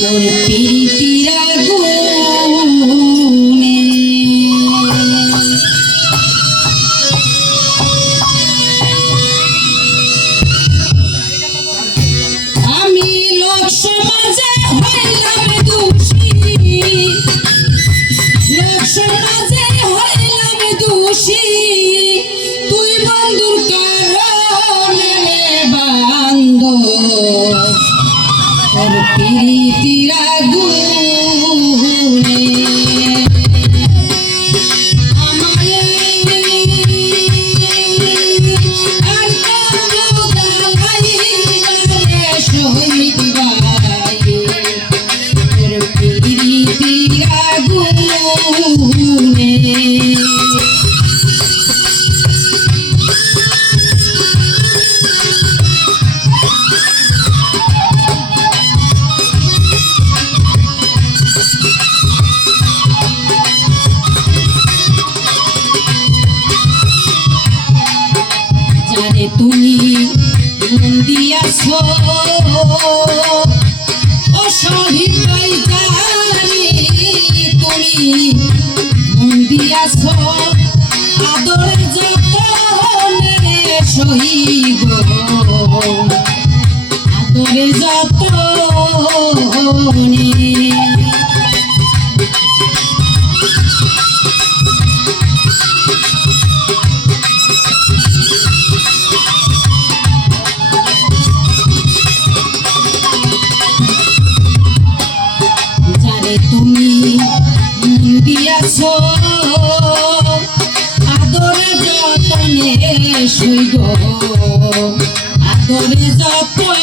তোর প্রীতিরা প্রীতিরা গুণে আদর যতনে শহীদ আদরে যতনে আদরে যতনে সইগ আদরে যতনে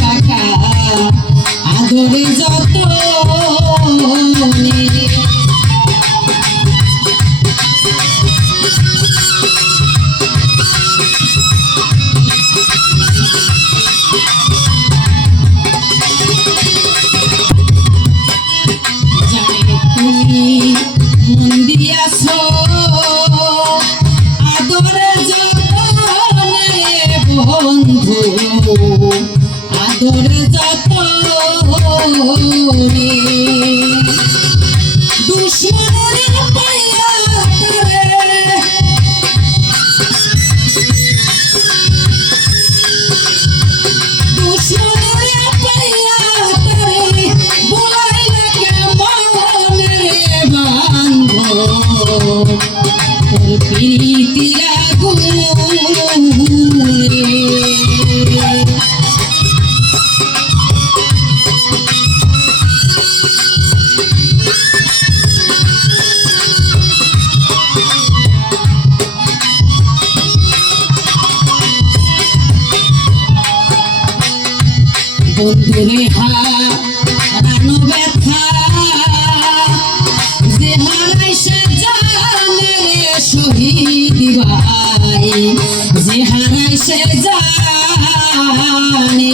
কাকা আদরে তুমি মন দিয়াছ Cristina. বন্ধুরে হারানো ব্যথা, যে হারাই সে জানে রে শহীদ ভাই, যে হারাই সে জানে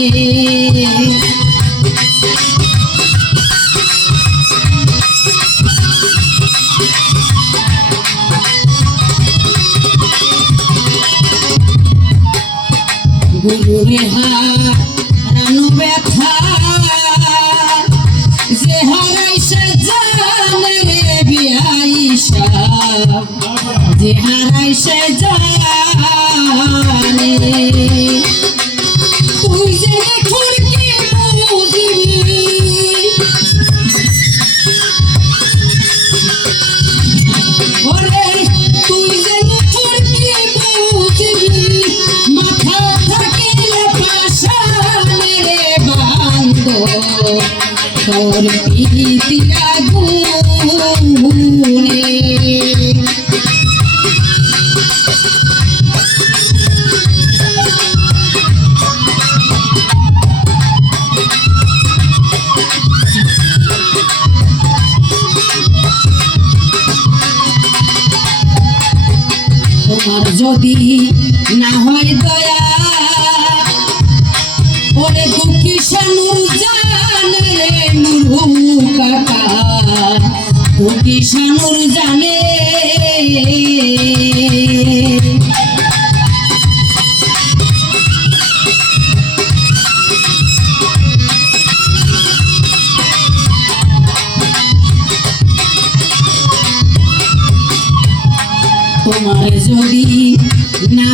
গুরুরে হারানো ব্যথা যে হারাই সে জানে রে বিয়াইশা যে হারাই সে যদি না হয় দয়া ওরে দুঃখী শানুর জানে রে কাকা। দুঃখী জানে। তোমার যদি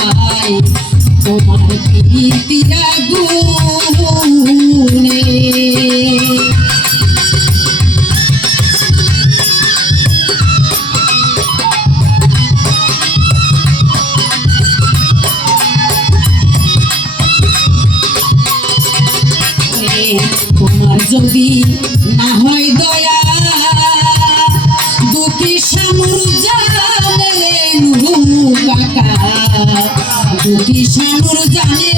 ভাই তোমার প্রীতিরা গুনে করে তোমার যদি না হয় দয়া দুঃখী শানুর শানুর জানে।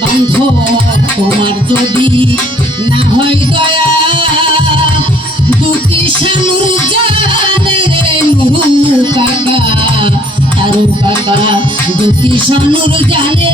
বান্ধব, তোমার যদি না হয় দয়া দুটি শানুর জানে রে কাকা। তারু কাকা দুটি শানুর জানে।